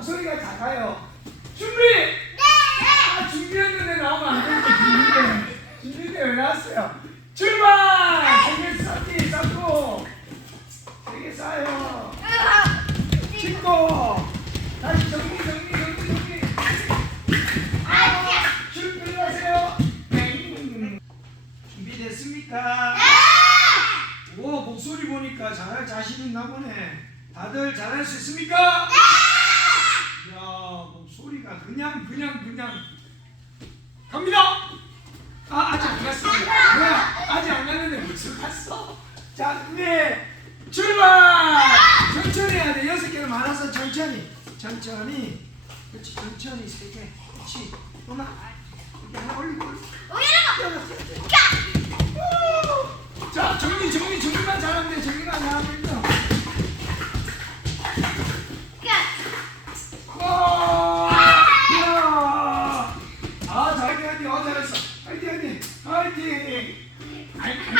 목소리가 작아요. 준비! 네! 아, 준비했는데 나오면 안 되는데. 준비인데 왜 나왔어요? 출발! 세개 쌓기 쌓고. 세개 쌓아요. 찍고. 다시 정리, 정리, 정리, 정리. 아, 준비하세요. 네. 준비됐습니까? 오, 목소리 보니까 잘할 자신 있나 보네. 다들 잘할 수 있습니까? 네! 이야, 목소리가 그냥. 갑니다! 아, 아직 안 갔습니다. 뭐야, 아직 안 갔는데 벌써 갔어? 자, 네. 출발! 천천히 해야 돼. 여섯 개는 많아서 천천히. 천천히. 그렇지, 천천히 세 개. 그렇지. 이렇게 하나 올리고, 올리고. 우! 자, 정리, 정리, 정리만 잘하면 돼. 정리만 はい、